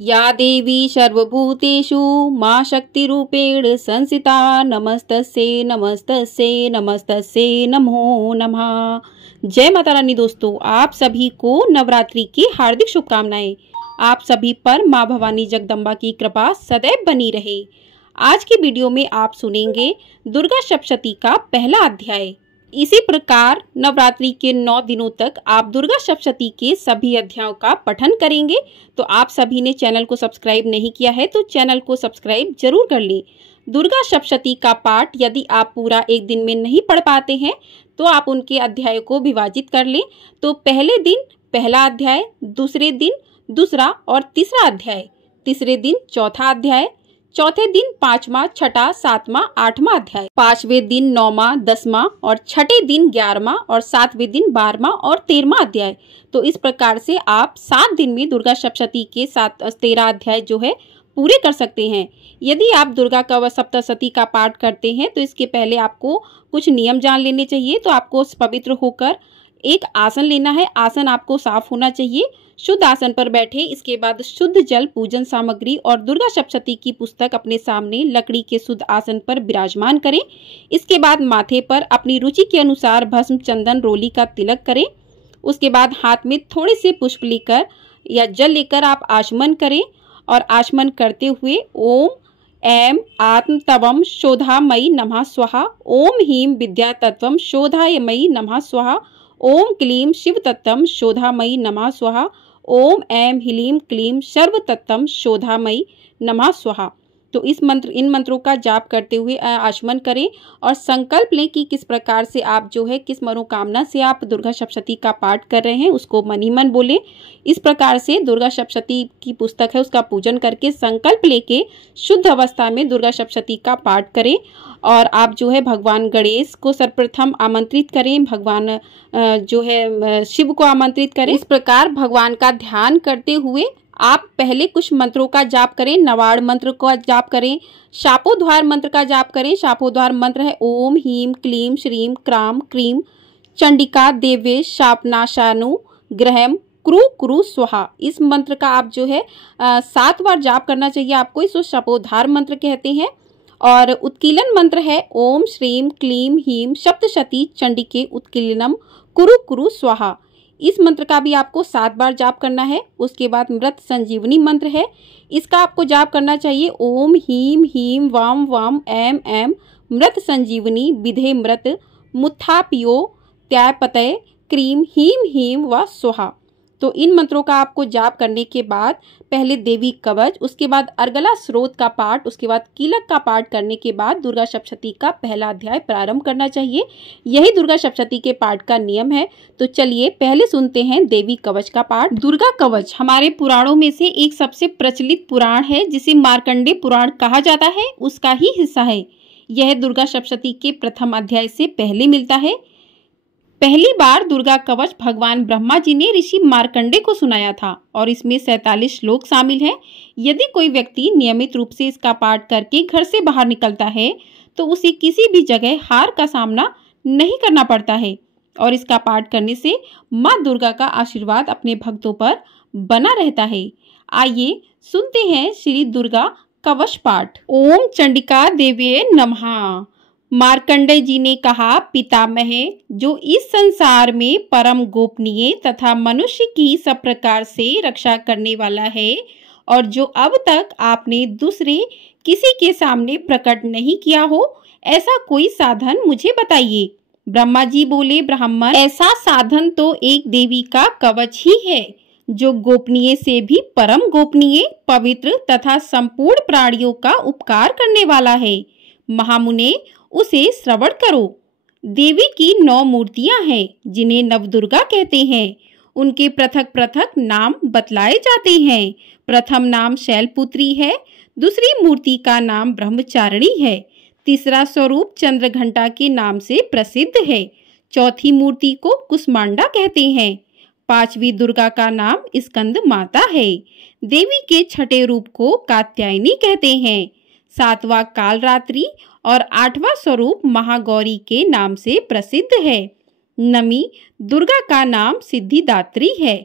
या देवी सर्वभूतेषु मां शक्तिरूपेण संस्थिता नमस्तस्यै नमस्तस्यै नमस्तस्यै नमो नमः। जय माता रानी। दोस्तों, आप सभी को नवरात्रि की हार्दिक शुभकामनाएं। आप सभी पर मां भवानी जगदम्बा की कृपा सदैव बनी रहे। आज की वीडियो में आप सुनेंगे दुर्गा सप्तशती का पहला अध्याय। इसी प्रकार नवरात्रि के 9 दिनों तक आप दुर्गा सप्तशती के सभी अध्यायों का पठन करेंगे। तो आप सभी ने चैनल को सब्सक्राइब नहीं किया है तो चैनल को सब्सक्राइब जरूर कर लें। दुर्गा सप्तशती का पाठ यदि आप पूरा एक दिन में नहीं पढ़ पाते हैं तो आप उनके अध्याय को विभाजित कर लें। तो पहले दिन पहला अध्याय, दूसरे दिन दूसरा और तीसरा अध्याय, तीसरे दिन चौथा अध्याय, चौथे दिन 5वां, छठा, 7वां, 8वां अध्याय, 5वें दिन 9वां, 10वां और छठे दिन 11वां और 7वें दिन 12वां और 13वां अध्याय। तो इस प्रकार से आप 7 दिन में दुर्गा सप्तशती के 13 अध्याय जो है पूरे कर सकते हैं। यदि आप दुर्गा कवच सप्तशती का पाठ करते हैं तो इसके पहले आपको कुछ नियम जान लेने चाहिए। तो आपको पवित्र होकर एक आसन लेना है। आसन आपको साफ होना चाहिए। शुद्ध आसन पर बैठे। इसके बाद शुद्ध जल, पूजन सामग्री और दुर्गा सप्तशती की पुस्तक अपने सामने लकड़ी के शुद्ध आसन पर विराजमान करें। इसके बाद माथे पर अपनी रुचि के अनुसार भस्म, चंदन, रोली का तिलक करें। उसके बाद हाथ में थोड़े से पुष्प लेकर या जल लेकर आप आचमन करें और आचमन करते हुए ओम ऐं आत्म तवम शोधामयी नमः स्वाहा, ओम ह्रीं विद्या तत्वम शोधामयी नमः स्वाहा, ओम क्लीं शिव तत्वम शोधामयी नमः स्वाहा, ओम ऐं ह्रीं क्लीं सर्व तत्वम शोधामयी नमः स्वाहा। तो इन मंत्रों का जाप करते हुए आचमन करें और संकल्प लें कि किस प्रकार से आप जो है किस मनोकामना से आप दुर्गा सप्तशती का पाठ कर रहे हैं उसको मन ही मन बोले। इस प्रकार से दुर्गा सप्तशती की पुस्तक है उसका पूजन करके संकल्प लेके शुद्ध अवस्था में दुर्गा सप्तशती का पाठ करें। और आप जो है भगवान गणेश को सर्वप्रथम आमंत्रित करें, भगवान जो है शिव को आमंत्रित करें। इस प्रकार भगवान का ध्यान करते हुए आप पहले कुछ मंत्रों का जाप करें। नवाड़ मंत्र का जाप करें, शापोद्वार मंत्र का जाप करें। शापोद्वार मंत्र है ओम ह्रीं क्लीं श्रीं क्रां क्रीं चंडिका देवे शापनाशानु ग्रहम क्रू क्रू स्वाहा। इस मंत्र का आप जो है 7 बार जाप करना चाहिए आपको। इसको शापोद्वार मंत्र कहते हैं। और उत्कीलन मंत्र है ओम श्रीं क्लीं ह्रीं सप्तशती चंडिके उत्कीलनम कुरु कुरु स्वाहा। इस मंत्र का भी आपको 7 बार जाप करना है। उसके बाद मृत संजीवनी मंत्र है, इसका आपको जाप करना चाहिए ओम ह्रीं ह्रीं वाम वाम ऐं ऐं मृत संजीवनी विधे मृत मुत्थापियो त्यापतय क्रीं ह्रीं ह्रीं व स्वाहा। तो इन मंत्रों का आपको जाप करने के बाद पहले देवी कवच, उसके बाद अर्गला स्रोत का पाठ, उसके बाद कीलक का पाठ करने के बाद दुर्गा सप्तशती का पहला अध्याय प्रारंभ करना चाहिए। यही दुर्गा सप्तशती के पाठ का नियम है। तो चलिए पहले सुनते हैं देवी कवच का पाठ। दुर्गा कवच हमारे पुराणों में से एक सबसे प्रचलित पुराण है जिसे मार्कंडेय पुराण कहा जाता है, उसका ही हिस्सा है। यह दुर्गा सप्तशती के प्रथम अध्याय से पहले मिलता है। पहली बार दुर्गा कवच भगवान ब्रह्मा जी ने ऋषि मार्कंडेय को सुनाया था और इसमें 47 श्लोक शामिल हैं। यदि कोई व्यक्ति नियमित रूप से इसका पाठ करके घर से बाहर निकलता है तो उसे किसी भी जगह हार का सामना नहीं करना पड़ता है और इसका पाठ करने से माँ दुर्गा का आशीर्वाद अपने भक्तों पर बना रहता है। आइए सुनते हैं श्री दुर्गा कवच पाठ। ओम चंडिका देव्ये नमः। मार्कंडेय जी ने कहा, पितामह जो इस संसार में परम गोपनीय तथा मनुष्य की सब प्रकार से रक्षा करने वाला है और जो अब तक आपने दूसरे किसी के सामने प्रकट नहीं किया हो, ऐसा कोई साधन मुझे बताइए। ब्रह्मा जी बोले, ब्राह्मण, ऐसा साधन तो एक देवी का कवच ही है जो गोपनीय से भी परम गोपनीय, पवित्र तथा संपूर्ण प्राणियों का उपकार करने वाला है। महामुने, उसे श्रवण करो। देवी की 9 मूर्तियां हैं जिन्हें नवदुर्गा कहते हैं। उनके पृथक पृथक नाम बतलाए जाते हैं। प्रथम नाम शैलपुत्री है, दूसरी मूर्ति का नाम ब्रह्मचारिणी है, तीसरा स्वरूप चंद्रघंटा के नाम से प्रसिद्ध है, चौथी मूर्ति को कुष्मांडा कहते हैं, 5वीं दुर्गा का नाम स्कंद माता है, देवी के छठे रूप को कात्यायनी कहते हैं, 7वां कालरात्रि और 8वां स्वरूप महागौरी के नाम से प्रसिद्ध है। नमी दुर्गा का नाम सिद्धिदात्री है।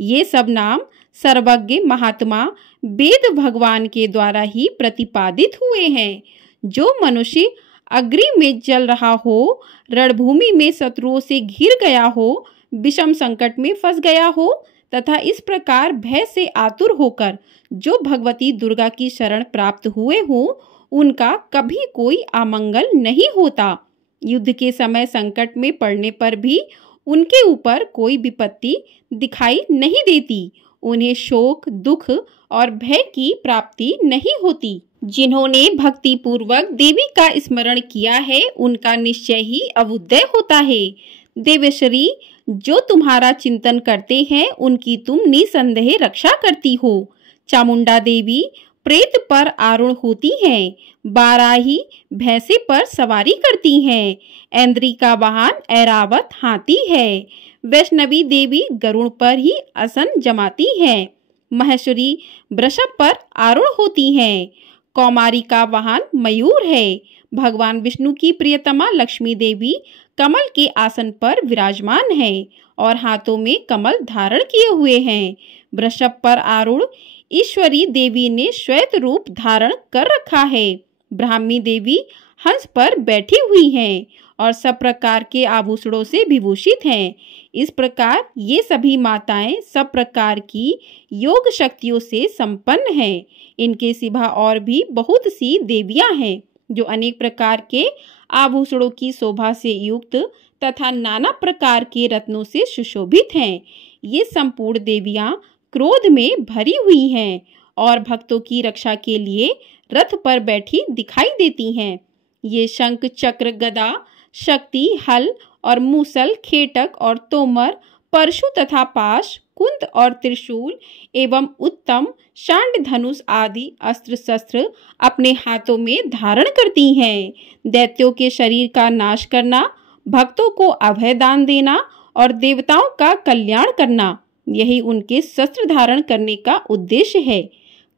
ये सब नाम सर्वज्ञ महात्मा वेद भगवान के द्वारा ही प्रतिपादित हुए हैं। जो मनुष्य अग्नि में जल रहा हो, रणभूमि में शत्रुओं से घिर गया हो, विषम संकट में फंस गया हो तथा इस प्रकार भय से आतुर होकर जो भगवती दुर्गा की शरण प्राप्त हुए हो, उनका कभी कोई अमंगल नहीं होता। युद्ध के समय संकट में पड़ने पर भी उनके ऊपर कोई विपत्ति दिखाई नहीं देती। उन्हें शोक, दुख और भय की प्राप्ति नहीं होती। जिन्होंने भक्ति पूर्वक देवी का स्मरण किया है, उनका निश्चय ही अभ्युदय होता है। देवेश्वरी, जो तुम्हारा चिंतन करते हैं, उनकी तुम निसंदेह रक्षा करती हो। चामुंडा देवी प्रेत पर आरूढ़ होती हैं, बाराही भैंसे पर सवारी करती हैं, ऐन्द्री का वाहन ऐरावत हाथी है, वैष्णवी देवी गरुड़ पर ही आसन जमाती हैं, महेश्वरी वृषभ पर आरूढ़ होती हैं, कौमारी का वाहन मयूर है, भगवान विष्णु की प्रियतमा लक्ष्मी देवी कमल के आसन पर विराजमान है और हाथों में कमल धारण किए हुए हैं। वृषभ पर आरूढ़ ईश्वरी देवी ने श्वेत रूप धारण कर रखा है। ब्राह्मी देवी हंस पर बैठी हुई हैं और सब प्रकार के आभूषणों से विभूषित हैं। इस प्रकार ये सभी माताएं सब प्रकार की योग शक्तियों से संपन्न हैं। इनके सिवा और भी बहुत सी देवियां हैं जो अनेक प्रकार के आभूषणों की शोभा से युक्त तथा नाना प्रकार के रत्नों से सुशोभित हैं। ये संपूर्ण देवियां क्रोध में भरी हुई हैं और भक्तों की रक्षा के लिए रथ पर बैठी दिखाई देती हैं। ये शंख, चक्र, गदा, शक्ति, हल और मूसल, खेटक और तोमर, परशु तथा पाश, कुंद और त्रिशूल एवं उत्तम शांड, धनुष आदि अस्त्र शस्त्र अपने हाथों में धारण करती हैं। दैत्यों के शरीर का नाश करना, भक्तों को अभय दान देना और देवताओं का कल्याण करना, यही उनके शस्त्र धारण करने का उद्देश्य है।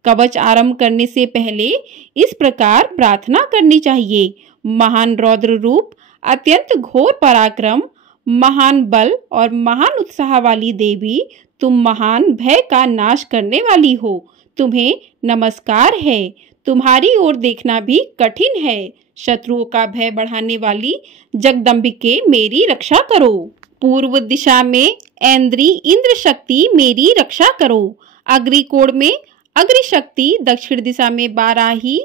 कवच आरंभ करने से पहले इस प्रकार प्रार्थना करनी चाहिए। महान रौद्र रूप, अत्यंत घोर पराक्रम, महान बल और महान उत्साह वाली देवी, तुम महान भय का नाश करने वाली हो। तुम्हें नमस्कार है। तुम्हारी ओर देखना भी कठिन है। शत्रुओं का भय बढ़ाने वाली जगदम्बिके, मेरी रक्षा करो। पूर्व दिशा में ऐन्द्री इंद्र शक्ति, मेरी रक्षा करो। अग्निकोण में अग्नि शक्ति, दक्षिण दिशा में बाराही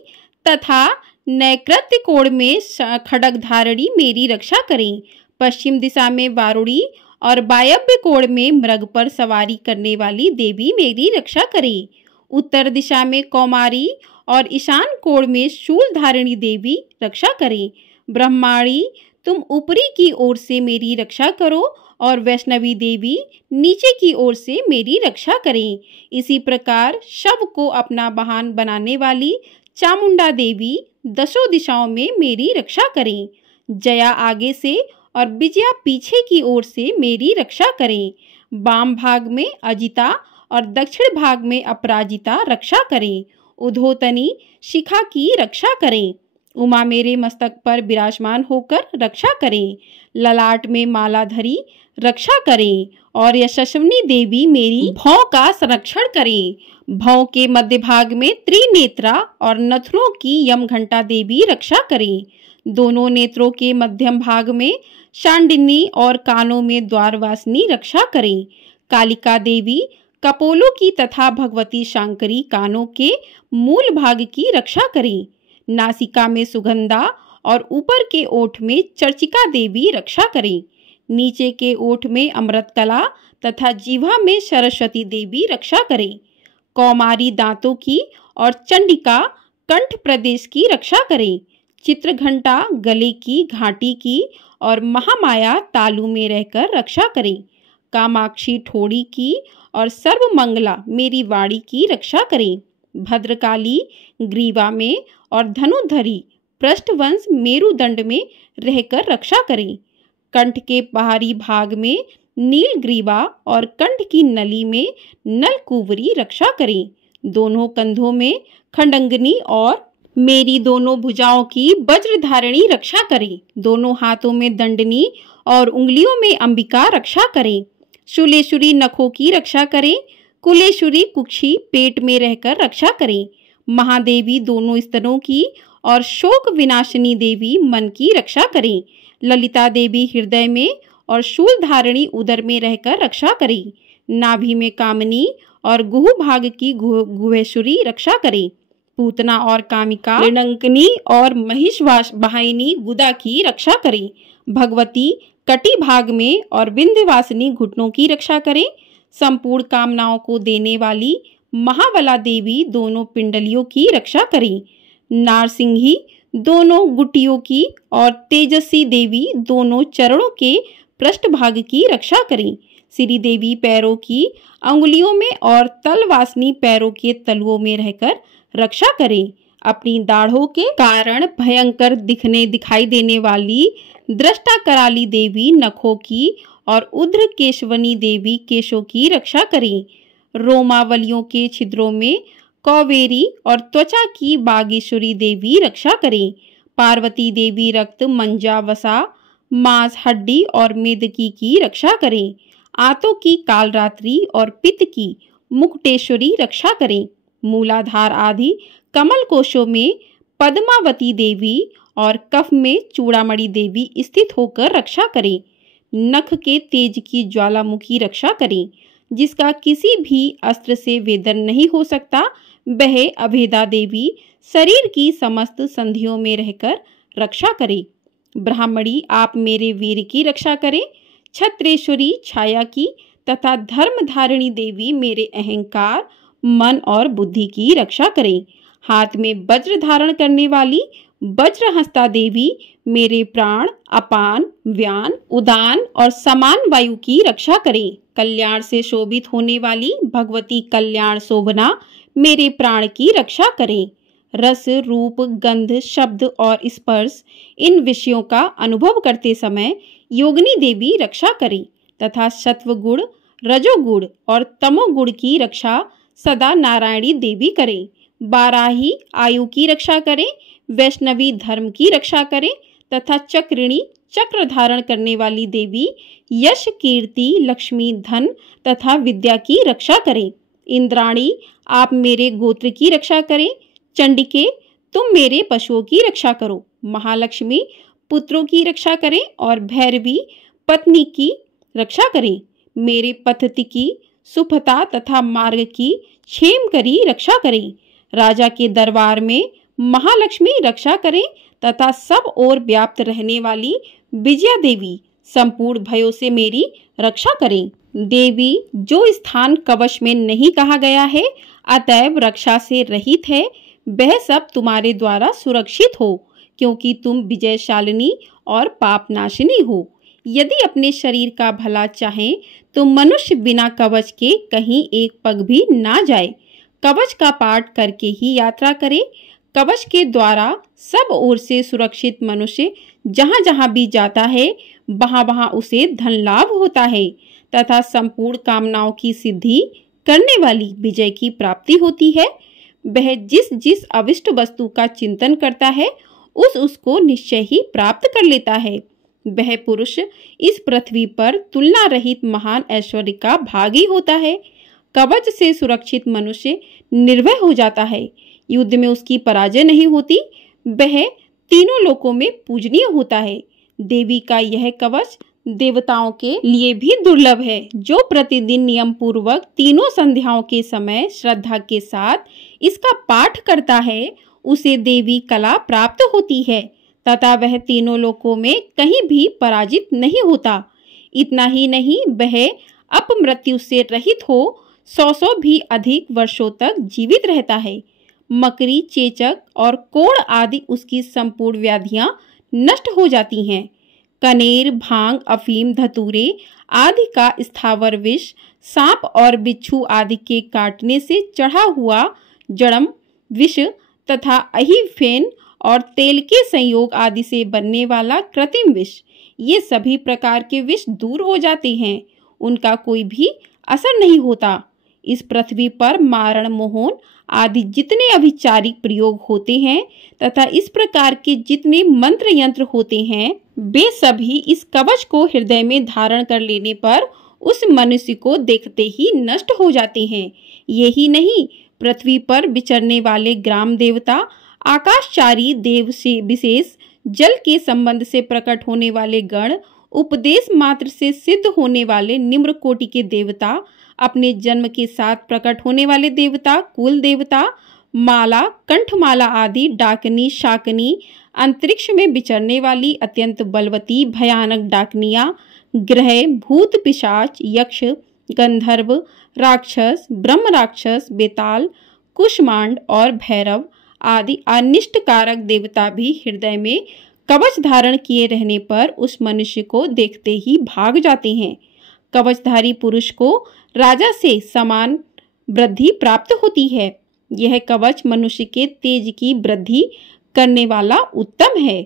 तथा नैकृत्य कोण में खड्ग धारणी मेरी रक्षा करें। पश्चिम दिशा में वारुणी और वायव्य कोण में मृग पर सवारी करने वाली देवी मेरी रक्षा करें। उत्तर दिशा में कौमारी और ईशान कोण में शूल धारिणी देवी रक्षा करें। ब्रह्माणी, तुम ऊपरी की ओर से मेरी रक्षा करो और वैष्णवी देवी नीचे की ओर से मेरी रक्षा करें। इसी प्रकार शव को अपना वाहन बनाने वाली चामुंडा देवी दशों दिशाओं में मेरी रक्षा करें। जया आगे से और विजया पीछे की ओर से मेरी रक्षा करें। वाम भाग में अजिता और दक्षिण भाग में अपराजिता रक्षा करें। उद्धोतनी शिखा की रक्षा करें। उमा मेरे मस्तक पर विराजमान होकर रक्षा करें। ललाट में माला धरी रक्षा करें और यशस्विनी देवी मेरी भौं का संरक्षण करें। भौं के मध्य भाग में त्रिनेत्रा और नथुनों की यमघंटा देवी रक्षा करें। दोनों नेत्रों के मध्यम भाग में शांडिनी और कानों में द्वारवासिनी रक्षा करें। कालिका देवी कपोलों की तथा भगवती शांकरी कानों के मूल भाग की रक्षा करें। नासिका में सुगंधा और ऊपर के ओठ में चर्चिका देवी रक्षा करें। नीचे के ओठ में अमृतकला तथा जीवा में सरस्वती देवी रक्षा करें। कौमारी दांतों की और चंडिका कंठ प्रदेश की रक्षा करें। चित्रघंटा गले की घाटी की और महामाया तालू में रहकर रक्षा करें। कामाक्षी ठोड़ी की और सर्वमंगला मेरी वाणी की रक्षा करें। भद्रकाली ग्रीवा में और धनुधरी पृष्ठवंश मेरुदंड में रहकर रक्षा करें। कंठ के बाहरी भाग में नीलग्रीवा और कंठ की नली में नलकुवरी रक्षा करें। दोनों कंधों में खंडंगनी और मेरी दोनों भुजाओं की वज्रधारिणी रक्षा करें। दोनों हाथों में दंडनी और उंगलियों में अंबिका रक्षा करें। शूलेश्वरी नखों की रक्षा करें। कुलेश्वरी कुक्षी पेट में रहकर रक्षा करें। महादेवी दोनों स्तनों की और शोक विनाशिनी देवी मन की रक्षा करें। ललिता देवी हृदय में और शूल धारिणी उदर में रहकर रक्षा करें। नाभि में कामनी और गुह भाग की गुहेश्वरी रक्षा करें। पूतना और कामिका, ऋणंकनी और महिषवाहिनी गुदा की रक्षा करें। भगवती कटी भाग में और विंध्यवासिनी घुटनों की रक्षा करें। संपूर्ण कामनाओं को देने वाली महाबला देवी दोनों पिंडलियों की रक्षा करें। नारसिंही दोनों गुटियों की और तेजस्वी देवी दोनों चरणों के पृष्ठभाग की रक्षा करें। श्री देवी पैरों की अंगुलियों में और तलवासनी पैरों के तलुओं में रहकर रक्षा करें। अपनी दाढ़ों के कारण भयंकर दिखाई देने वाली दृष्टा कराली देवी नखों की और उद्र केशवनी देवी केशों की रक्षा करें। रोमावलियों के छिद्रों में कौवेरी और त्वचा की बागेश्वरी देवी रक्षा करें। पार्वती देवी रक्त, मंजा, वसा, मांस, हड्डी और मेदकी की रक्षा करें। आंतों की कालरात्रि और पित्त की मुकुटेश्वरी रक्षा करें। मूलाधार आदि कमल कोशों में पद्मावती देवी और कफ में चूड़ामणि देवी स्थित होकर रक्षा करें। नख के तेज की ज्वालामुखी रक्षा करें। जिसका किसी भी अस्त्र से वेदन नहीं हो सकता, वह अभेदा देवी शरीर की समस्त संधियों में रहकर रक्षा करे। ब्राह्मणी आप मेरे वीर की रक्षा करें। छत्रेश्वरी छाया की तथा धर्मधारिणी देवी मेरे अहंकार, मन और बुद्धि की रक्षा करें। हाथ में वज्र धारण करने वाली वज्रहस्ता देवी मेरे प्राण, अपान, व्यान, उदान और समान वायु की रक्षा करें। कल्याण से शोभित होने वाली भगवती कल्याण शोभना मेरे प्राण की रक्षा करें। रस, रूप, गंध, शब्द और स्पर्श इन विषयों का अनुभव करते समय योगिनी देवी रक्षा करें तथा सत्वगुण, रजोगुण और तमोगुण की रक्षा सदा नारायणी देवी करें। बाराही आयु की रक्षा करें। वैष्णवी धर्म की रक्षा करें तथा चक्रिणी चक्र धारण करने वाली देवी यश, कीर्ति, लक्ष्मी, धन तथा विद्या की रक्षा करें। इंद्राणी आप मेरे गोत्र की रक्षा करें। चंडिके तुम मेरे पशुओं की रक्षा करो। महालक्ष्मी पुत्रों की रक्षा करें और भैरवी पत्नी की रक्षा करें। मेरे पद्धति की सुफता तथा मार्ग की क्षेम करी रक्षा करें। राजा के दरबार में महालक्ष्मी रक्षा करें तथा सब ओर व्याप्त रहने वाली विजया देवी संपूर्ण भयों से मेरी रक्षा करें। देवी जो स्थान कवच में नहीं कहा गया है अतएव रक्षा से रहित है, वह सब तुम्हारे द्वारा सुरक्षित हो, क्योंकि तुम विजयशालिनी और पापनाशिनी हो। यदि अपने शरीर का भला चाहें तो मनुष्य बिना कवच के कहीं एक पग भी ना जाए। कवच का पाठ करके ही यात्रा करे। कवच के द्वारा सब ओर से सुरक्षित मनुष्य जहाँ जहाँ भी जाता है वहाँ वहाँ उसे धन लाभ होता है तथा संपूर्ण कामनाओं की सिद्धि करने वाली विजय की प्राप्ति होती है। वह जिस जिस अविष्ट वस्तु का चिंतन करता है उसको निश्चय ही प्राप्त कर लेता है। वह पुरुष इस पृथ्वी पर तुलना रहित महान ऐश्वर्य का भागी होता है। कवच से सुरक्षित मनुष्य निर्भय हो जाता है। युद्ध में उसकी पराजय नहीं होती। वह तीनों लोकों में पूजनीय होता है। देवी का यह कवच देवताओं के लिए भी दुर्लभ है। जो प्रतिदिन नियम पूर्वक तीनों संध्याओं के समय श्रद्धा के साथ इसका पाठ करता है उसे देवी कला प्राप्त होती है तथा वह तीनों लोकों में कहीं भी पराजित नहीं होता। इतना ही नहीं, वह अपमृत्यु से रहित हो 100 भी अधिक वर्षों तक जीवित रहता है। मकरी, चेचक और कोढ़ आदि उसकी संपूर्ण व्याधियां नष्ट हो जाती हैं। कनेर, भांग, अफीम, धतूरे आदि का स्थावर विष, सांप और बिच्छू आदि के काटने से चढ़ा हुआ जड़म विष तथा अहिफेन और तेल के संयोग आदि से बनने वाला कृत्रिम विष, ये सभी प्रकार के विष दूर हो जाते हैं। उनका कोई भी असर नहीं होता। इस पृथ्वी पर मारण, मोहन आदि जितने अभिचारिक प्रयोग होते हैं तथा इस प्रकार के जितने मंत्र यंत्र होते हैं वे सभी इस कवच को हृदय में धारण कर लेने पर उस मनुष्य को देखते ही नष्ट हो जाते हैं। यही नहीं, पृथ्वी पर विचरने वाले ग्राम देवता, आकाशचारी देव से विशेष, जल के संबंध से प्रकट होने वाले गण, उपदेश मात्र से सिद्ध होने वाले निम्न कोटि के देवता, अपने जन्म के साथ प्रकट होने वाले देवता, कुल देवता, माला, कंठमाला आदि, डाकनी, शाकनी, अंतरिक्ष में विचरने वाली अत्यंत बलवती भयानक डाकनिया, ग्रह, भूत, पिशाच, यक्ष, गंधर्व, राक्षस, ब्रह्म राक्षस, बेताल, कुष्मांड और भैरव आदि अनिष्ट कारक देवता भी हृदय में कवच धारण किए रहने पर उस मनुष्य को देखते ही भाग जाते हैं। कवचधारी पुरुष को राजा से समान वृद्धि प्राप्त होती है। यह कवच मनुष्य के तेज की वृद्धि करने वाला उत्तम है।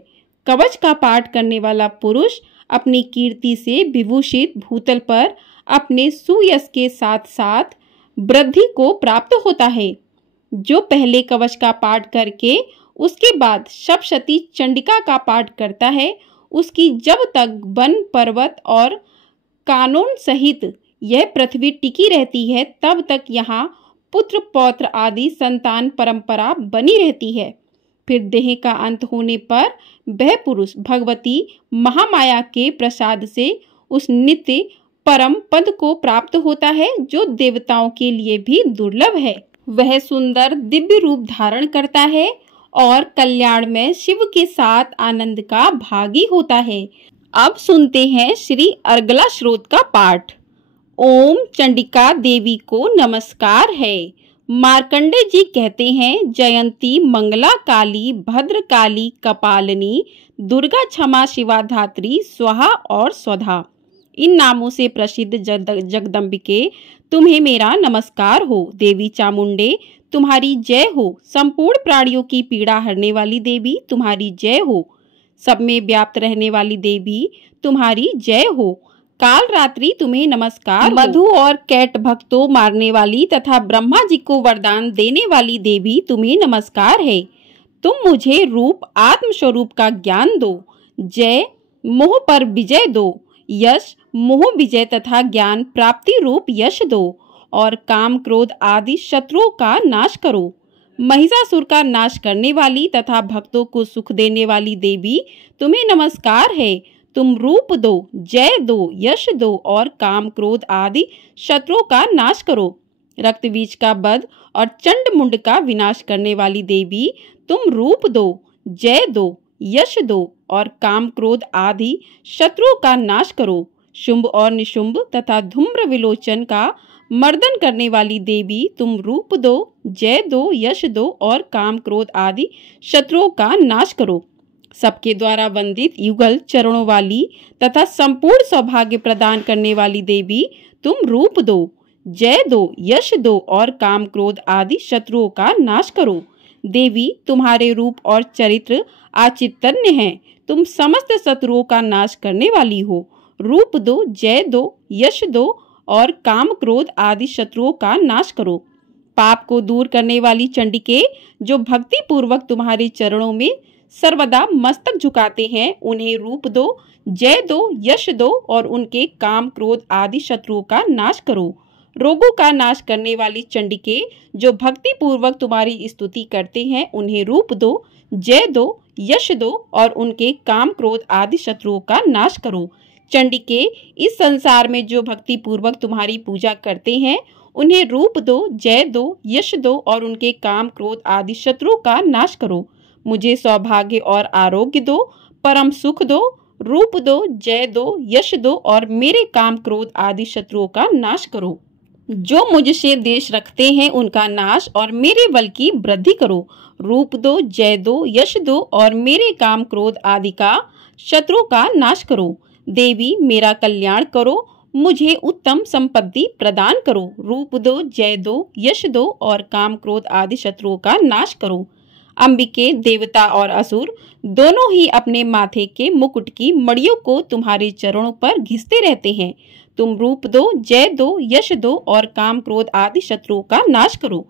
कवच का पाठ करने वाला पुरुष अपनी कीर्ति से विभूषित भूतल पर अपने सुयश के साथ साथ वृद्धि को प्राप्त होता है। जो पहले कवच का पाठ करके उसके बाद सप्तशती चंडिका का पाठ करता है, उसकी जब तक वन, पर्वत और कानून सहित यह पृथ्वी टिकी रहती है, तब तक यहाँ पुत्र पौत्र आदि संतान परंपरा बनी रहती है। फिर देह का अंत होने पर वह पुरुष भगवती महामाया के प्रसाद से उस नित्य परम पद को प्राप्त होता है, जो देवताओं के लिए भी दुर्लभ है। वह सुंदर दिव्य रूप धारण करता है और कल्याण में शिव के साथ आनंद का भागी होता है। अब सुनते हैं श्री अर्गला श्रोत का पाठ। ओम चंडिका देवी को नमस्कार है। मार्कंडे जी कहते हैं, जयंती, मंगला काली, भद्र काली, कपालिनी, दुर्गा, क्षमा, शिवा, धात्री, स्वाहा और स्वधा, इन नामों से प्रसिद्ध जगदम्बिके, तुम्हें मेरा नमस्कार हो। देवी चामुंडे, तुम्हारी जय हो। संपूर्ण प्राणियों की पीड़ा हरने वाली देवी, तुम्हारी जय हो। सब में व्याप्त रहने वाली देवी, तुम्हारी जय हो। काल रात्रि, तुम्हें नमस्कार। मधु और कैट भक्तों मारने वाली तथा ब्रह्मा जी को वरदान देने वाली देवी, तुम्हें नमस्कार है। तुम मुझे रूप आत्म स्वरूप का ज्ञान दो। जय, मोह पर विजय दो। यश, मोह विजय तथा ज्ञान प्राप्ति रूप यश दो। और काम, क्रोध आदि शत्रुओं का नाश करो। महिषासुर का नाश करने वाली तथा भक्तों को सुख देने वाली देवी, तुम्हें नमस्कार है। तुम रूप दो, जय दो, यश दो और काम, क्रोध आदि शत्रुओं का नाश करो। रक्त बीज का वध और चंड मुंड का विनाश करने वाली देवी, तुम रूप दो, जय दो, यश दो और काम, क्रोध आदि शत्रुओं का नाश करो। शुंभ और निशुंभ तथा धूम्र विलोचन का मर्दन करने वाली देवी, तुम रूप दो, जय दो, यश दो और काम, क्रोध आदि शत्रुओं का नाश करो। सबके द्वारा वंदित युगल चरणों वाली तथा संपूर्ण सौभाग्य प्रदान करने वाली देवी, तुम रूप दो, जय दो, यश दो और काम, क्रोध आदि शत्रुओं का नाश करो। देवी, तुम्हारे रूप और चरित्र आचितन्य हैं। तुम समस्त शत्रुओं का नाश करने वाली हो। रूप दो, जय दो, यश दो और काम, क्रोध आदि शत्रुओं का नाश करो। पाप को दूर करने वाली चंडिके, जो भक्ति पूर्वक तुम्हारे चरणों में सर्वदा मस्तक झुकाते हैं, उन्हें रूप दो, जय दो, यश दो और उनके काम, क्रोध आदि शत्रुओं का नाश करो। रोगों का नाश करने वाली चंडिके, जो भक्ति पूर्वक तुम्हारी स्तुति करते हैं, उन्हें रूप दो, जय दो, यश दो और उनके काम, क्रोध आदि शत्रुओं का नाश करो। चंडिके, इस संसार में जो भक्ति पूर्वक तुम्हारी पूजा करते हैं, उन्हें रूप दो, जय दो, यश दो और उनके काम, क्रोध आदि शत्रुओं का नाश करो। मुझे सौभाग्य और आरोग्य दो, परम सुख दो। रूप दो, जय दो, यश दो और मेरे काम, क्रोध आदि शत्रुओं का नाश करो। जो मुझसे देश रखते हैं, उनका नाश और मेरे बल की वृद्धि करो। रूप दो, जय दो, यश दो और मेरे काम, क्रोध आदि का शत्रुओं का नाश करो। देवी, मेरा कल्याण करो, मुझे उत्तम संपत्ति प्रदान करो। रूप दो, जय दो, यश दो और काम, क्रोध आदि शत्रुओं का नाश करो। अंबिके, देवता और असुर दोनों ही अपने माथे के मुकुट की मड़ियों को तुम्हारे चरणों पर घिसते रहते हैं। तुम रूप दो, जय दो, यश दो और काम, क्रोध आदि शत्रुओं का नाश करो।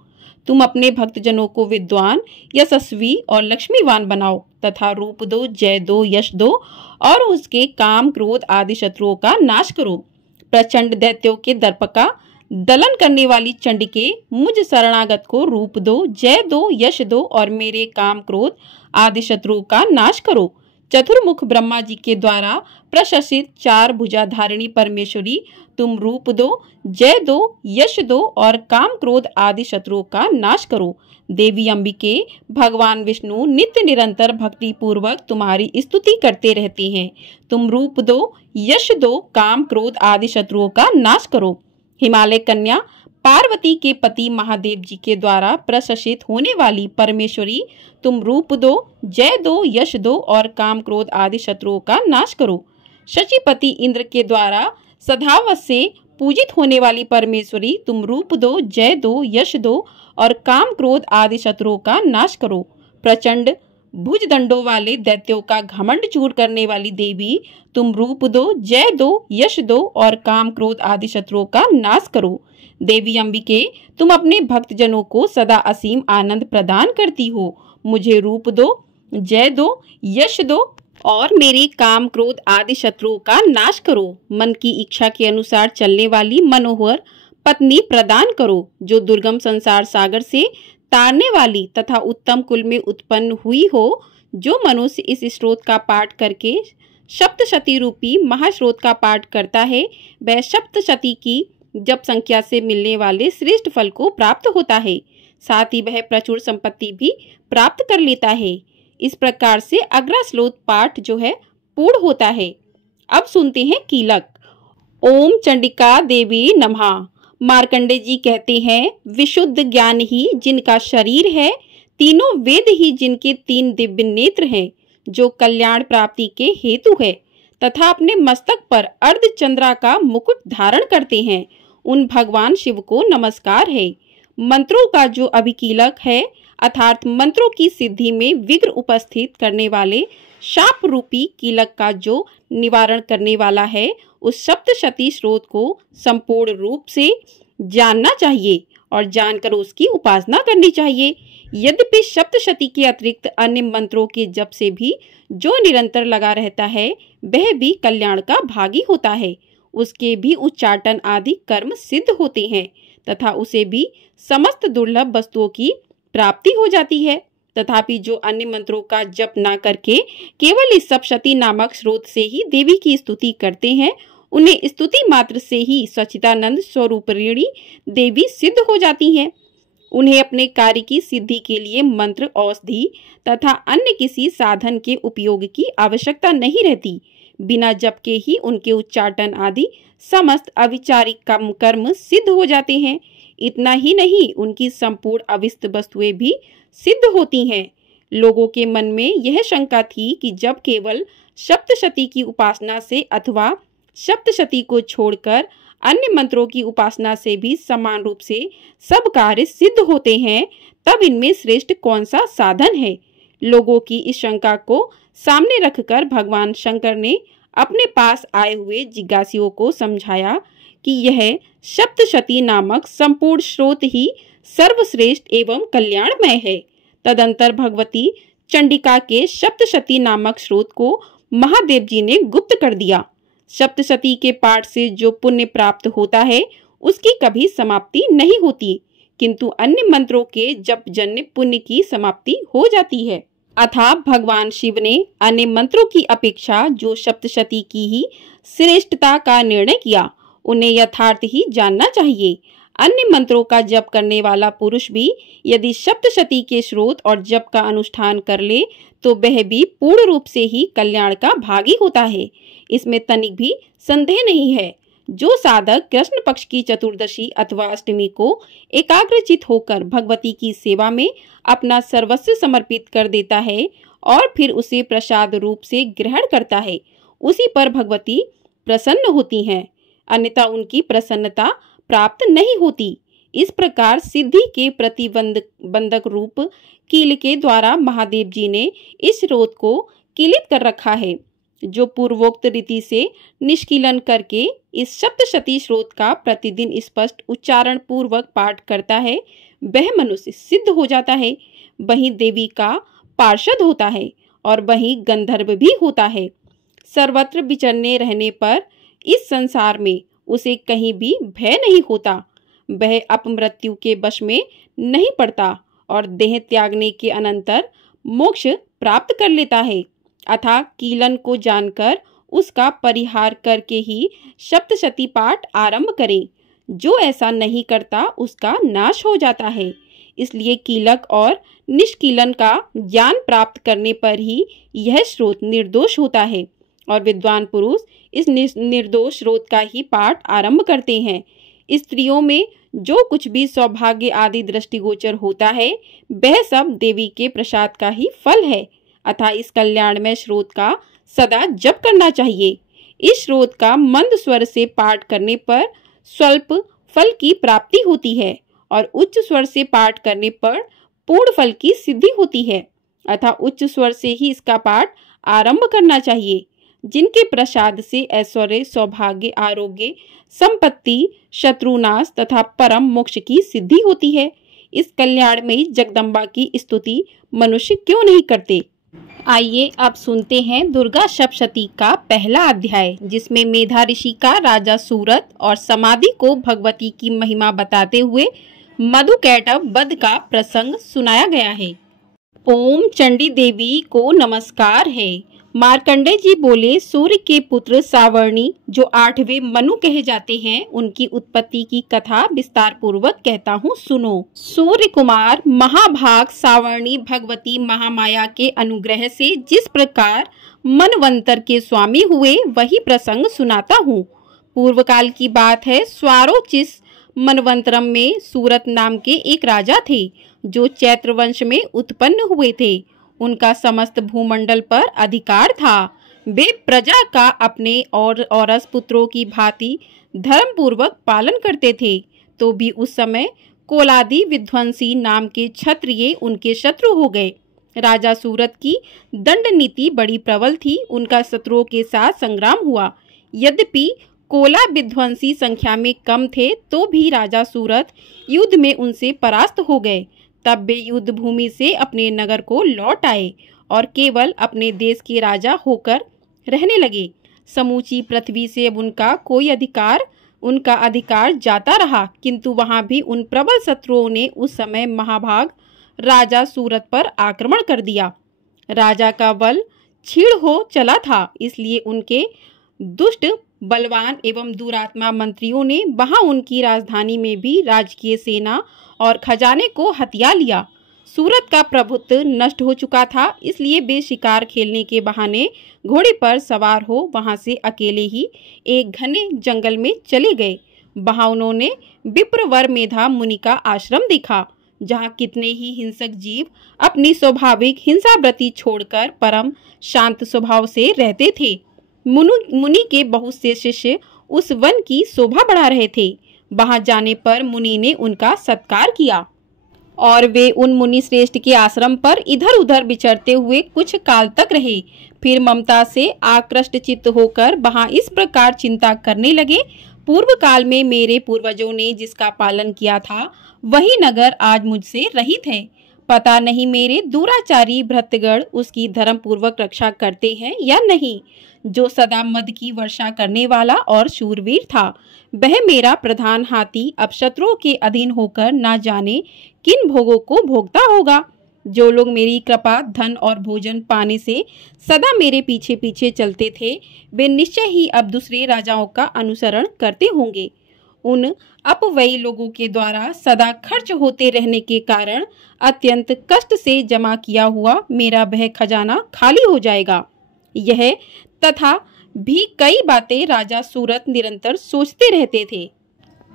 तुम अपने भक्तजनों को विद्वान, यशस्वी और लक्ष्मीवान बनाओ तथा रूप दो, जय दो, यश दो और उसके काम, क्रोध आदि शत्रुओं का नाश करो। प्रचंड दैत्यों के दर्प का दलन करने वाली चंडिके, मुझ शरणागत को रूप दो, जय दो, यश दो और मेरे काम क्रोध आदि शत्रुओं का नाश करो। चतुर्मुख ब्रह्मा जी के द्वारा प्रशंसित 4 भुजाधारिणी परमेश्वरी, तुम रूप दो, जय दो, यश दो और काम क्रोध आदि शत्रुओं का नाश करो। देवी अंबिके, भगवान विष्णु नित्य निरंतर भक्ति पूर्वक तुम्हारी स्तुति करते रहते हैं। तुम रूप दो, यश दो, काम क्रोध आदि शत्रुओं का नाश करो। हिमालय कन्या पार्वती के पति महादेव जी के द्वारा प्रशंसित होने वाली परमेश्वरी, तुम रूप दो, जय दो, यश दो और काम क्रोध आदि शत्रुओं का नाश करो। शचीपति इंद्र के द्वारा सदावत से पूजित होने वाली परमेश्वरी, तुम रूप दो, जय दो, यश दो और काम क्रोध आदि शत्रुओं का नाश करो। प्रचंड भुजदंडों वाले दैत्यों का घमंड चूर करने वाली देवी, तुम रूप दो, जय दो, यश दो और काम क्रोध आदि शत्रुओं का नाश करो। देवी अंबिके, तुम अपने भक्तजनों को सदा असीम आनंद प्रदान करती हो। मुझे रूप दो, जय दो, यश दो और मेरे काम क्रोध आदि शत्रुओं का नाश करो। मन की इच्छा के अनुसार चलने वाली मनोहर पत्नी प्रदान करो, जो दुर्गम संसार सागर से तारने वाली तथा उत्तम कुल में उत्पन्न हुई हो। जो मनुष्य इस स्रोत का पाठ करके सप्तशती रूपी महास्रोत का पाठ करता है, वह सप्तशती की जप संख्या से मिलने वाले श्रेष्ठ फल को प्राप्त होता है। साथ ही वह प्रचुर संपत्ति भी प्राप्त कर लेता है। इस प्रकार से अग्रा श्लोक पाठ जो है पूर्ण होता है। अब सुनते हैं कीलक। ओम चंडिका देवी नमः। मार्कंडे जी कहते हैं, विशुद्ध ज्ञान ही जिनका शरीर है, तीनों वेद ही जिनके 3 दिव्य नेत्र हैं, जो कल्याण प्राप्ति के हेतु है तथा अपने मस्तक पर अर्धचंद्रा का मुकुट धारण करते हैं, उन भगवान शिव को नमस्कार है। मंत्रों का जो अभिकीलक है, अर्थात मंत्रों की सिद्धि में विघ्न उपस्थित करने वाले शाप रूपी कीलक का जो निवारण करने वाला है, उस सप्तशती स्रोत को संपूर्ण रूप से जानना चाहिए और जानकर उसकी उपासना करनी चाहिए। यद्यपि सप्तशती के अतिरिक्त अन्य मंत्रों के जप से भी जो निरंतर लगा रहता है, वह भी कल्याण का भागी होता है। उसके भी उच्चाटन आदि कर्म सिद्ध होते हैं तथा उसे भी समस्त दुर्लभ वस्तुओं की प्राप्ति हो जाती है। तथापि जो अन्य मंत्रों का जप न करके केवल इस सप्तशती नामक स्रोत से ही देवी की स्तुति करते हैं, उन्हें स्तुति मात्र से ही सच्चिदानंद स्वरूपिणी देवी सिद्ध हो जाती हैं। उन्हें अपने कार्य की सिद्धि के लिए मंत्र, औषधि तथा अन्य किसी साधन के उपयोग की आवश्यकता नहीं रहती। बिना जप के ही उनके उच्चाटन आदि समस्त अविचारिक कर्म सिद्ध हो जाते हैं। इतना ही नहीं, उनकी संपूर्ण अविस्त वस्तुएं भी सिद्ध होती हैं। लोगों के मन में यह शंका थी कि जब केवल सप्तशती की उपासना से अथवा सप्तशती को छोड़कर अन्य मंत्रों की उपासना से भी समान रूप से सब कार्य सिद्ध होते हैं, तब इनमें श्रेष्ठ कौन सा साधन है। लोगों की इस शंका को सामने रखकर भगवान शंकर ने अपने पास आए हुए जिज्ञासुओं को समझाया कि यह सप्तशती नामक संपूर्ण स्रोत ही सर्वश्रेष्ठ एवं कल्याणमय है। तदंतर भगवती चंडिका के सप्तशती नामक स्रोत को महादेव जी ने गुप्त कर दिया। सप्तशती के पाठ से जो पुण्य प्राप्त होता है, उसकी कभी समाप्ति नहीं होती, किंतु अन्य मंत्रों के जप जन्य पुण्य की समाप्ति हो जाती है। अतः भगवान शिव ने अन्य मंत्रों की अपेक्षा जो सप्तशती की ही श्रेष्ठता का निर्णय किया, उन्हें यथार्थ ही जानना चाहिए। अन्य मंत्रों का जप करने वाला पुरुष भी यदि सप्तशती के स्रोत और जप का अनुष्ठान कर ले, तो वह भी पूर्ण रूप से ही कल्याण का भागी होता है। इसमें तनिक भी संदेह नहीं है। जो साधक कृष्ण पक्ष की चतुर्दशी अथवा अष्टमी को एकाग्रचित होकर भगवती की सेवा में अपना सर्वस्व समर्पित कर देता है और फिर उसे प्रसाद रूप से ग्रहण करता है, उसी पर भगवती प्रसन्न होती हैं, अन्यथा उनकी प्रसन्नता प्राप्त नहीं होती। इस प्रकार सिद्धि के प्रतिबंधक रूप कील के द्वारा महादेव जी ने इस स्रोत को कीलित कर रखा है। जो पूर्वोक्त रीति से निष्कीलन करके इस सप्तशती स्रोत का प्रतिदिन स्पष्ट उच्चारण पूर्वक पाठ करता है, वह मनुष्य सिद्ध हो जाता है। वहीं देवी का पार्षद होता है और वहीं गंधर्व भी होता है। सर्वत्र विचरने रहने पर इस संसार में उसे कहीं भी भय नहीं होता, वह अपमृत्यु के वश में नहीं पड़ता और देह त्यागने के अनंतर मोक्ष प्राप्त कर लेता है। अतः कीलन को जानकर उसका परिहार करके ही सप्तशती पाठ आरंभ करें। जो ऐसा नहीं करता उसका नाश हो जाता है। इसलिए कीलक और निष्कीलन का ज्ञान प्राप्त करने पर ही यह स्रोत निर्दोष होता है और विद्वान पुरुष इस निर्दोष स्रोत का ही पाठ आरंभ करते हैं। स्त्रियों में जो कुछ भी सौभाग्य आदि दृष्टिगोचर होता है वह सब देवी के प्रसाद का ही फल है। अतः इस कल्याणमय स्रोत का सदा जप करना चाहिए। इस स्रोत का मंद स्वर से पाठ करने पर स्वल्प फल की प्राप्ति होती है और उच्च स्वर से पाठ करने पर पूर्ण फल की सिद्धि होती है। अतः उच्च स्वर से ही इसका पाठ आरंभ करना चाहिए। जिनके प्रसाद से ऐश्वर्य, सौभाग्य, आरोग्य, संपत्ति, शत्रुनाश तथा परम मोक्ष की सिद्धि होती है, इस कल्याण में जगदम्बा की स्तुति मनुष्य क्यों नहीं करते। आइए अब सुनते हैं दुर्गा सप्तशती का पहला अध्याय, जिसमें मेधा ऋषि का राजा सूरत और समाधि को भगवती की महिमा बताते हुए मधुकैटभ वध का प्रसंग सुनाया गया है। ओम चंडी देवी को नमस्कार है। मार्कंडे जी बोले, सूर्य के पुत्र सावर्णी जो 8वें मनु कहे जाते हैं, उनकी उत्पत्ति की कथा विस्तार पूर्वक कहता हूँ, सुनो। सूर्य कुमार महाभाग सावर्णी भगवती महामाया के अनुग्रह से जिस प्रकार मनवंतर के स्वामी हुए वही प्रसंग सुनाता हूँ। पूर्व काल की बात है। स्वारोचिस मनवंतरम में सूरत नाम के एक राजा थे जो चैत्र वंश में उत्पन्न हुए थे। उनका समस्त भूमंडल पर अधिकार था। वे प्रजा का अपने और औरस पुत्रों की भांति धर्म पूर्वक पालन करते थे। तो भी उस समय कोलादि विध्वंसी नाम के क्षत्रिय उनके शत्रु हो गए। राजा सूरत की दंड नीति बड़ी प्रबल थी। उनका शत्रुओं के साथ संग्राम हुआ। यद्यपि कोला विध्वंसी संख्या में कम थे तो भी राजा सूरत युद्ध में उनसे परास्त हो गए। तब वे युद्ध भूमि से अपने नगर को लौट आए और केवल अपने देश के राजा होकर रहने लगे। समूची पृथ्वी से अब उनका अधिकार जाता रहा, किंतु वहां भी उन प्रबल शत्रुओं ने उस समय महाभाग राजा सूरत पर आक्रमण कर दिया। राजा का बल क्षीण हो चला था, इसलिए उनके दुष्ट, बलवान एवं दुरात्मा मंत्रियों ने वहां उनकी राजधानी में भी राजकीय सेना और खजाने को हथिया लिया। सूरत का प्रभुत्व नष्ट हो चुका था, इसलिए वे शिकार खेलने के बहाने घोड़े पर सवार हो वहां से अकेले ही एक घने जंगल में चले गए। वहां उन्होंने विप्रवर मेधा मुनि का आश्रम देखा, जहां कितने ही हिंसक जीव अपनी स्वाभाविक हिंसावृत्ति छोड़कर परम शांत स्वभाव से रहते थे। मुनि के बहुत से शिष्य उस वन की शोभा बढ़ा रहे थे। वहां जाने पर मुनि ने उनका सत्कार किया और वे उन मुनि श्रेष्ठ के आश्रम पर इधर उधर विचरते हुए कुछ काल तक रहे। फिर ममता से आकृष्ट चित्त होकर वहां इस प्रकार चिंता करने लगे, पूर्व काल में मेरे पूर्वजों ने जिसका पालन किया था वही नगर आज मुझसे रहित है। पता नहीं मेरे दुराचारी भृत्यगण उसकी धर्म पूर्वक रक्षा करते हैं या नहीं। जो सदा मद की वर्षा करने वाला और शूरवीर था, वह मेरा प्रधान हाथी अब शत्रुओं के अधीन होकर ना जाने किन भोगों को भोगता होगा। जो लोग मेरी कृपा, धन और भोजन पाने से सदा मेरे पीछे पीछे चलते थे, वे निश्चय ही अब दूसरे राजाओं का अनुसरण करते होंगे। उन अपव्ययी लोगों के द्वारा सदा खर्च होते रहने के कारण अत्यंत कष्ट से जमा किया हुआ मेरा वह खजाना खाली हो जाएगा। यह तथा भी कई बातें राजा सूरत निरंतर सोचते रहते थे।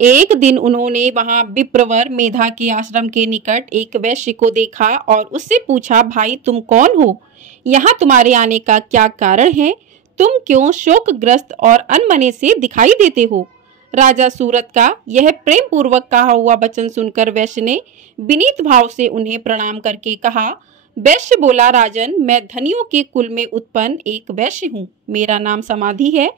एक दिन उन्होंने वहां विप्रवर मेधा के आश्रम के निकट एक वैश्य को देखा और उससे पूछा, भाई तुम कौन हो? यहाँ तुम्हारे आने का क्या कारण है? तुम क्यों शोकग्रस्त और अनमने से दिखाई देते हो? राजा सूरत का यह प्रेम पूर्वक कहा हुआ वचन सुनकर वैश्य ने विनीत भाव से उन्हें प्रणाम करके कहा। वैश्य बोला, राजन, मैं धनियों के कुल में उत्पन्न एक वैश्य हूँ। मेरा नाम समाधि है।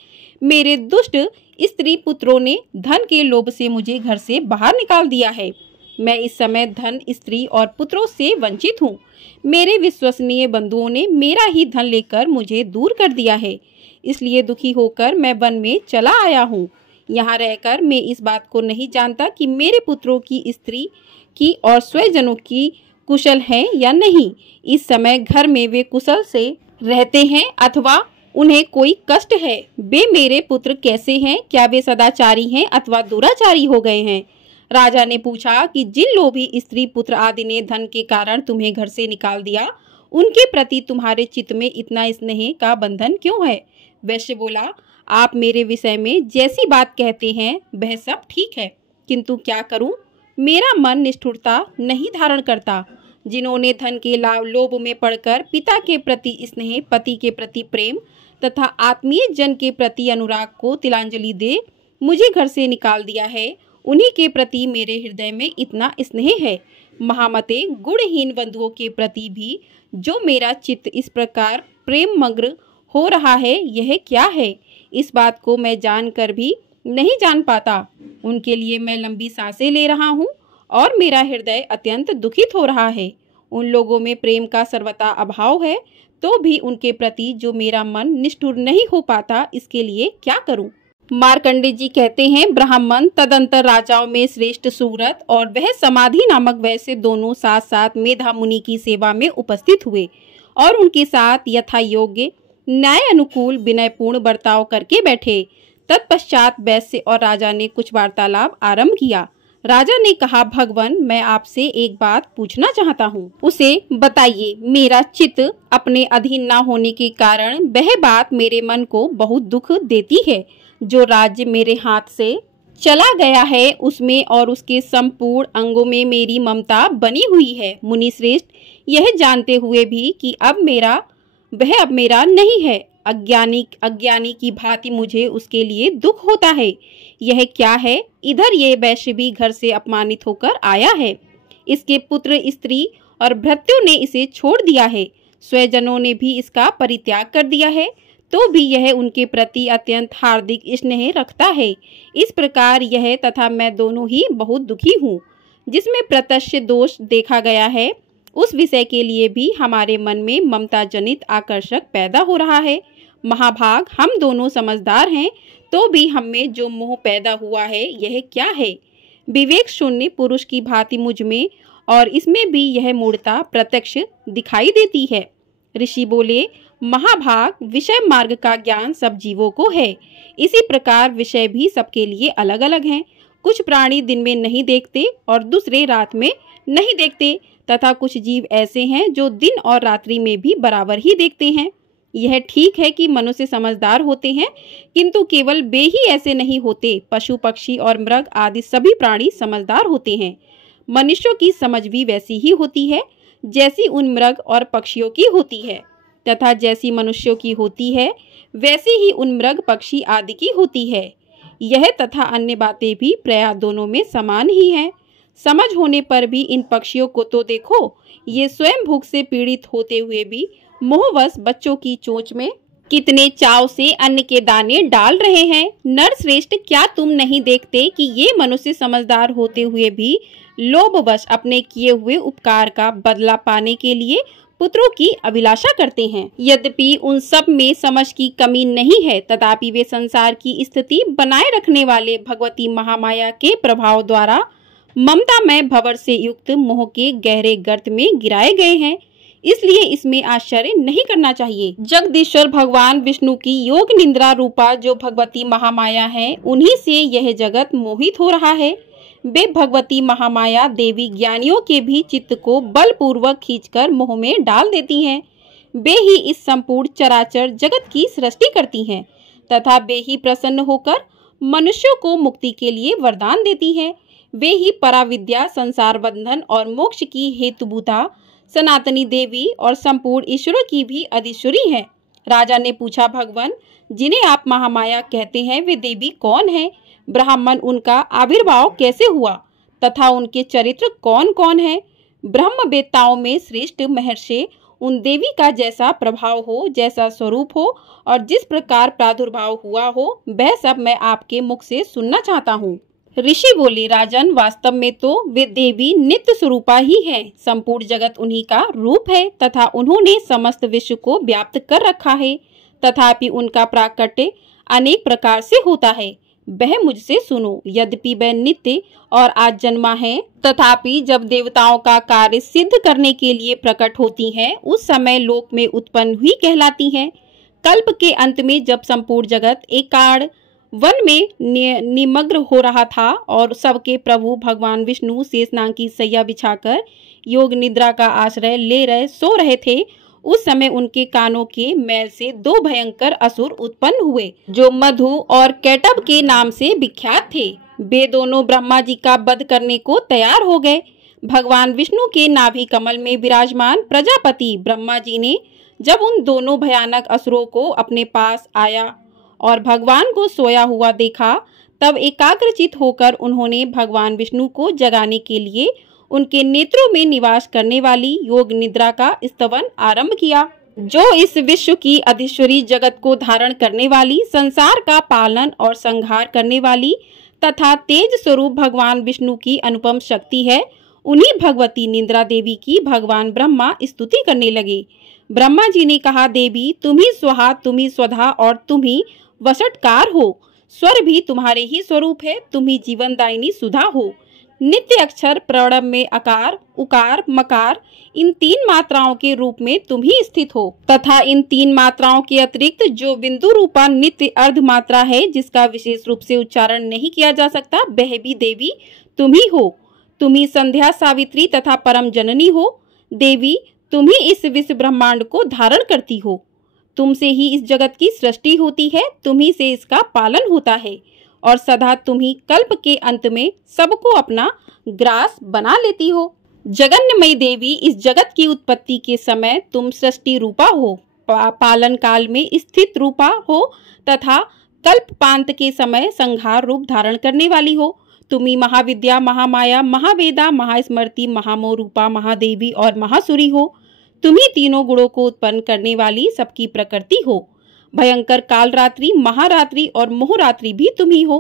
मेरे दुष्ट स्त्री पुत्रों ने धन के लोभ से मुझे घर से बाहर निकाल दिया है। मैं इस समय धन, स्त्री और पुत्रों से वंचित हूँ। मेरे विश्वसनीय बंधुओं ने मेरा ही धन लेकर मुझे दूर कर दिया है, इसलिए दुखी होकर मैं वन में चला आया हूँ। यहाँ रहकर मैं इस बात को नहीं जानता कि मेरे पुत्रों की स्त्री की और स्वजनों की कुशल है या नहीं। इस समय घर में वे कुशल से रहते हैं अथवा उन्हें कोई कष्ट है। वे मेरे पुत्र कैसे हैं? क्या वे सदाचारी हैं अथवा दुराचारी हो गए हैं? राजा ने पूछा कि जिन लोभी स्त्री पुत्र आदि ने धन के कारण तुम्हें घर से निकाल दिया, उनके प्रति तुम्हारे चित्त में इतना स्नेह का बंधन क्यों है? वैश्य बोला, आप मेरे विषय में जैसी बात कहते हैं वह सब ठीक है, किंतु क्या करूं? मेरा मन निष्ठुरता नहीं धारण करता। जिन्होंने धन के लोभ में पड़कर पिता के प्रति स्नेह, पति के प्रति प्रेम तथा आत्मीय जन के प्रति अनुराग को तिलांजलि दे मुझे घर से निकाल दिया है, उन्हीं के प्रति मेरे हृदय में इतना स्नेह है। महामते, गुणहीन बंधुओं के प्रति भी जो मेरा चित्त इस प्रकार प्रेम मग्न हो रहा है, यह क्या है? इस बात को मैं जानकर भी नहीं जान पाता। उनके लिए मैं लंबी सांसें ले रहा हूँ और मेरा हृदय अत्यंत दुखित हो रहा है। उन लोगों में प्रेम का सर्वथा अभाव है, तो भी उनके प्रति जो मेरा मन निष्ठुर नहीं हो पाता, इसके लिए क्या करूं? मार्कंडे जी कहते हैं, ब्राह्मण तदंतर राजाओं में श्रेष्ठ सुव्रत और वह समाधि नामक वैसे दोनों साथ साथ मेधा मुनि की सेवा में उपस्थित हुए और उनके साथ यथा योग्य न्याय अनुकूल विनयपूर्ण बर्ताव करके बैठे। तत्पश्चात वैश्य और राजा ने कुछ वार्तालाप आरंभ किया। राजा ने कहा, भगवान, मैं आपसे एक बात पूछना चाहता हूँ, उसे बताइए। मेरा चित्त अपने अधीन न होने के कारण वह बात मेरे मन को बहुत दुख देती है। जो राज्य मेरे हाथ से चला गया है उसमें और उसके संपूर्ण अंगों में मेरी ममता बनी हुई है। मुनि श्रेष्ठ, यह जानते हुए भी कि वह अब मेरा नहीं है, अज्ञानी की भांति मुझे उसके लिए दुख होता है। यह क्या है? इधर ये वैश्य भी घर से अपमानित होकर आया है। इसके पुत्र स्त्री और भृत्यों ने इसे छोड़ दिया है, स्वजनों ने भी इसका परित्याग कर दिया है, तो भी यह उनके प्रति अत्यंत हार्दिक स्नेह रखता है। इस प्रकार यह तथा मैं दोनों ही बहुत दुखी हूँ। जिसमें प्रत्यक्ष दोष देखा गया है, उस विषय के लिए भी हमारे मन में ममता जनित आकर्षक पैदा हो रहा है। महाभाग, हम दोनों समझदार हैं, तो भी हम में जो मोह पैदा हुआ है, यह क्या है? विवेक शून्य पुरुष की भांति मुझ में और इसमें भी यह मूढ़ता प्रत्यक्ष दिखाई देती है। ऋषि बोले, महाभाग, विषय मार्ग का ज्ञान सब जीवों को है। इसी प्रकार विषय भी सबके लिए अलग अलग हैं। कुछ प्राणी दिन में नहीं देखते और दूसरे रात में नहीं देखते, तथा कुछ जीव ऐसे हैं जो दिन और रात्रि में भी बराबर ही देखते हैं। यह ठीक है कि मनुष्य समझदार होते हैं, किंतु केवल वे ही ऐसे नहीं होते। पशु पक्षी और मृग आदि सभी प्राणी समझदार होते हैं। मनुष्यों की समझ भी वैसी ही होती है जैसी उन मृग और पक्षियों की होती है, तथा जैसी मनुष्यों की होती है वैसी ही उन मृग पक्षी आदि की होती है। यह तथा अन्य बातें भी प्रायः दोनों में समान ही हैं। समझ होने पर भी इन पक्षियों को तो देखो, ये स्वयं भूख से पीड़ित होते हुए भी मोहवश बच्चों की चोंच में कितने चाव से अन्न के दाने डाल रहे हैं। नर श्रेष्ठ, क्या तुम नहीं देखते कि ये मनुष्य समझदार होते हुए भी लोभवश अपने किए हुए उपकार का बदला पाने के लिए पुत्रों की अभिलाषा करते हैं? यद्यपि उन सब में समझ की कमी नहीं है, तथापि वे संसार की स्थिति बनाए रखने वाले भगवती महामाया के प्रभाव द्वारा ममता में भंवर से युक्त मोह के गहरे गर्त में गिराए गए हैं। इसलिए इसमें आश्चर्य नहीं करना चाहिए। जगदीश्वर भगवान विष्णु की योग निंद्रा रूपा जो भगवती महामाया है, उन्हीं से यह जगत मोहित हो रहा है। वे भगवती महामाया देवी ज्ञानियों के भी चित्त को बलपूर्वक खींचकर मोह में डाल देती हैं। वे ही इस संपूर्ण चराचर जगत की सृष्टि करती हैं तथा वे ही प्रसन्न होकर मनुष्यों को मुक्ति के लिए वरदान देती हैं। वे ही पराविद्या, संसार बंधन और मोक्ष की हेतुभूता सनातनी देवी और संपूर्ण ईश्वरों की भी अधीश्वरी हैं। राजा ने पूछा, भगवान, जिन्हें आप महामाया कहते हैं वे देवी कौन हैं? ब्राह्मण, उनका आविर्भाव कैसे हुआ तथा उनके चरित्र कौन कौन है? ब्रह्मवेत्ताओं में श्रेष्ठ महर्षि उन देवी का जैसा प्रभाव हो, जैसा स्वरूप हो और जिस प्रकार प्रादुर्भाव हुआ हो, वह सब मैं आपके मुख से सुनना चाहता हूँ। ऋषि बोले, राजन, वास्तव में तो वे देवी नित्य स्वरूपा ही हैं। संपूर्ण जगत उन्हीं का रूप है तथा उन्होंने समस्त विश्व को व्याप्त कर रखा है। तथापि उनका प्राकट्य अनेक प्रकार से होता है। वह मुझसे सुनो। यद्यपि वह नित्य और आज जन्मा है, तथापि जब देवताओं का कार्य सिद्ध करने के लिए प्रकट होती हैं, उस समय लोक में उत्पन्न हुई कहलाती हैं। कल्प के अंत में जब संपूर्ण जगत एकाड़ वन में निमग्न हो रहा था और सबके प्रभु भगवान विष्णु शेषनाग की सैया बिछाकर योग निद्रा का आश्रय ले सो रहे थे, उस समय उनके कानों के मैल से दो भयंकर असुर उत्पन्न हुए, जो मधु और कैटभ के नाम से विख्यात थे। वे दोनों ब्रह्मा जी का वध करने को तैयार हो गए। भगवान विष्णु के नाभि कमल में विराजमान प्रजापति ब्रह्मा जी ने जब उन दोनों भयानक असुरों को अपने पास आया और भगवान को सोया हुआ देखा, तब एकाग्रचित होकर उन्होंने भगवान विष्णु को जगाने के लिए उनके नेत्रों में निवास करने वाली योग निद्रा का स्तवन आरंभ किया, जो इस विश्व की अधीश्वरी, जगत को धारण करने वाली, संसार का पालन और संहार करने वाली तथा तेज स्वरूप भगवान विष्णु की अनुपम शक्ति है। उन्हीं भगवती निद्रा देवी की भगवान ब्रह्मा स्तुति करने लगे। ब्रह्मा जी ने कहा, देवी तुम ही स्वाहा, तुम ही स्वधा और तुम ही वसटकार हो। स्वर भी तुम्हारे ही स्वरूप है, तुम ही जीवनदायिनी सुधा हो। नित्य अक्षर प्रणव में अकार, उकार, मकार, इन तीन मात्राओं के रूप में तुम ही स्थित हो, तथा इन तीन मात्राओं के अतिरिक्त जो बिंदु रूपा नित्य अर्ध मात्रा है, जिसका विशेष रूप से उच्चारण नहीं किया जा सकता, वह भी देवी तुम ही हो। तुम ही संध्या, सावित्री तथा परम जननी हो। देवी तुम ही इस विश्व ब्रह्मांड को धारण करती हो। तुमसे ही इस जगत की सृष्टि होती है, तुम ही से इसका पालन होता है और सदा तुम ही कल्प के अंत में सबको अपना ग्रास बना लेती हो। जगन्मयी देवी, इस जगत की उत्पत्ति के समय तुम सृष्टि रूपा हो, पालन काल में स्थित रूपा हो तथा कल्पपांत के समय संहार रूप धारण करने वाली हो। तुम ही महाविद्या, महामाया, महावेदा, महास्मृति, महामोह रूपा, महादेवी और महासुरी हो। तुम ही तीनों गुणों को उत्पन्न करने वाली सबकी प्रकृति हो। भयंकर कालरात्रि, महारात्रि और मोहरात्रि भी तुम ही हो।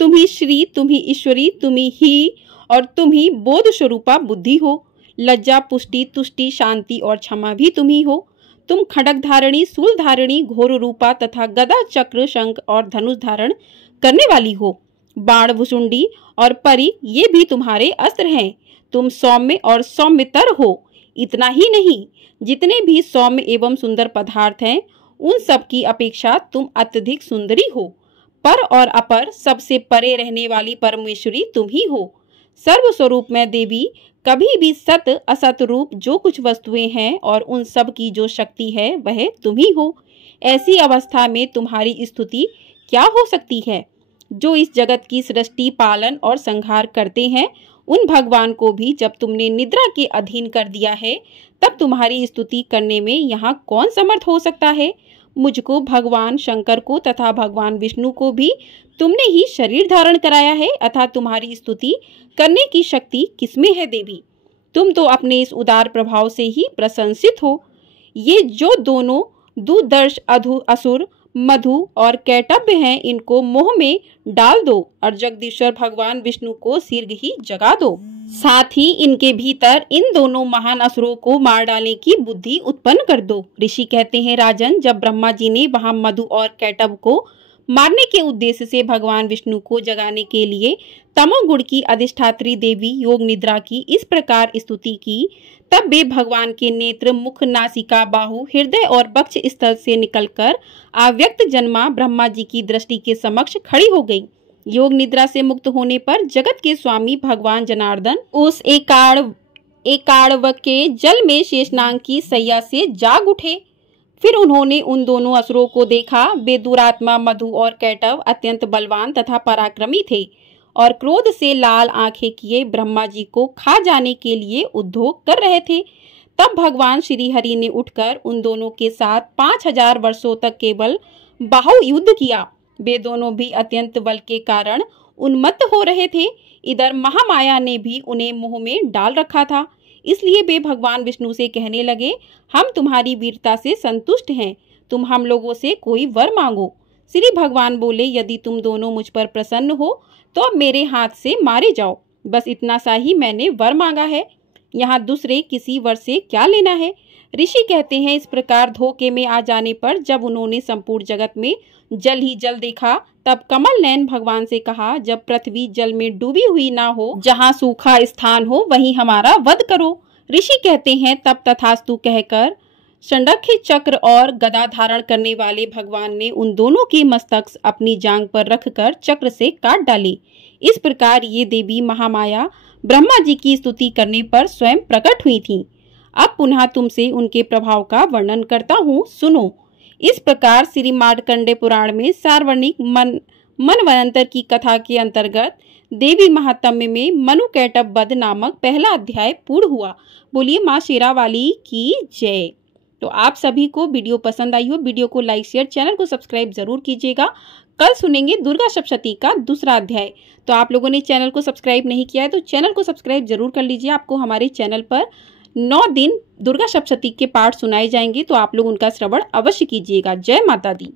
तुम ही श्री, तुम ही ईश्वरी, तुम ही और तुम ही बोध स्वरूपा बुद्धि हो। लज्जा, पुष्टि, तुष्टि, शांति और क्षमा भी तुम ही हो। तुम खड्ग धारणी, सूल धारणी, घोर रूपा तथा गदा, चक्र, शंख और धनुष धारण करने वाली हो। बाण, भुसुंडी और परी, ये भी तुम्हारे अस्त्र हैं। तुम सौम्य और सौम्यतर हो। इतना ही नहीं, जितने भी सौम्य एवं सुंदर पदार्थ हैं, उन सब की अपेक्षा तुम अत्यधिक सुंदरी हो। पर और अपर, सबसे परे रहने वाली परमेश्वरी तुम ही हो। सर्वस्वरूप में देवी, कभी भी सत असत रूप जो कुछ वस्तुएं हैं और उन सब की जो शक्ति है, वह तुम ही हो। ऐसी अवस्था में तुम्हारी स्तुति क्या हो सकती है? जो इस जगत की सृष्टि, पालन और संहार करते हैं, उन भगवान को भी जब तुमने निद्रा के अधीन कर दिया है, तब तुम्हारी स्तुति करने में यहाँ कौन समर्थ हो सकता है? मुझको, भगवान शंकर को तथा भगवान विष्णु को भी तुमने ही शरीर धारण कराया है, अतः तुम्हारी स्तुति करने की शक्ति किसमें है देवी? तुम तो अपने इस उदार प्रभाव से ही प्रशंसित हो। ये जो दोनों दुर्दर्श असुर मधु और कैटभ हैं, इनको मोह में डाल दो और जगदीश्वर भगवान विष्णु को शीघ्र ही जगा दो। साथ ही इनके भीतर इन दोनों महान असुरों को मार डालने की बुद्धि उत्पन्न कर दो। ऋषि कहते हैं, राजन, जब ब्रह्मा जी ने वहां मधु और कैटभ को मारने के उद्देश्य से भगवान विष्णु को जगाने के लिए तमोगुण की अधिष्ठात्री देवी योग निद्रा की इस प्रकार स्तुति की, तब वे भगवान के नेत्र, मुख, नासिका, बाहु, हृदय और वक्ष स्थल से निकलकर अव्यक्त जन्मा ब्रह्मा जी की दृष्टि के समक्ष खड़ी हो गई। योग निद्रा से मुक्त होने पर जगत के स्वामी भगवान जनार्दन उस एकाड़व के जल में शेषनाग की सैया से जाग उठे। फिर उन्होंने उन दोनों असुरों को देखा। वे दुरात्मा मधु और कैटभ अत्यंत बलवान तथा पराक्रमी थे और क्रोध से लाल आंखें किए ब्रह्मा जी को खा जाने के लिए उद्योग कर रहे थे। तब भगवान श्री हरि ने उठकर उन दोनों के साथ 5000 वर्षों तक केवल बाहु युद्ध किया। वे दोनों भी अत्यंत बल के कारण उन्मत्त हो रहे थे। इधर महामाया ने भी उन्हें मुंह में डाल रखा था, इसलिए वे भगवान विष्णु से कहने लगे, हम तुम्हारी वीरता से संतुष्ट हैं, तुम हम लोगों से कोई वर मांगो। श्री भगवान बोले, यदि तुम दोनों मुझ पर प्रसन्न हो तो अब मेरे हाथ से मारे जाओ। बस इतना सा ही मैंने वर मांगा है, यहाँ दूसरे किसी वर से क्या लेना है। ऋषि कहते हैं, इस प्रकार धोखे में आ जाने पर जब उन्होंने संपूर्ण जगत में जल ही जल देखा। तब कमल नयन भगवान से कहा, जब पृथ्वी जल में डूबी हुई ना हो, जहाँ सूखा स्थान हो, वहीं हमारा वध करो। ऋषि कहते हैं, तब तथास्तु कहकर षण्डख्य चक्र और गदा धारण करने वाले भगवान ने उन दोनों की मस्तक अपनी जांग पर रखकर चक्र से काट डाली। इस प्रकार ये देवी महामाया ब्रह्मा जी की स्तुति करने पर स्वयं प्रकट हुई थीं। अब पुनः तुमसे उनके प्रभाव का वर्णन करता हूँ, सुनो। इस प्रकार श्री मार्कंडेय पुराण में सार्वणिक मनवंतर की कथा के अंतर्गत देवी महात्म्य में मनुकैटभ वध नामक पहला अध्याय पूर्ण हुआ। बोलिए माँ शेरावाली की जय। तो आप सभी को वीडियो पसंद आई हो, वीडियो को लाइक शेयर, चैनल को सब्सक्राइब जरूर कीजिएगा। कल सुनेंगे दुर्गा सप्तशती का दूसरा अध्याय। तो आप लोगों ने चैनल को सब्सक्राइब नहीं किया है तो चैनल को सब्सक्राइब जरूर कर लीजिए। आपको हमारे चैनल पर 9 दिन दुर्गा सप्तशती के पाठ सुनाए जाएंगे, तो आप लोग उनका श्रवण अवश्य कीजिएगा। जय माता दी।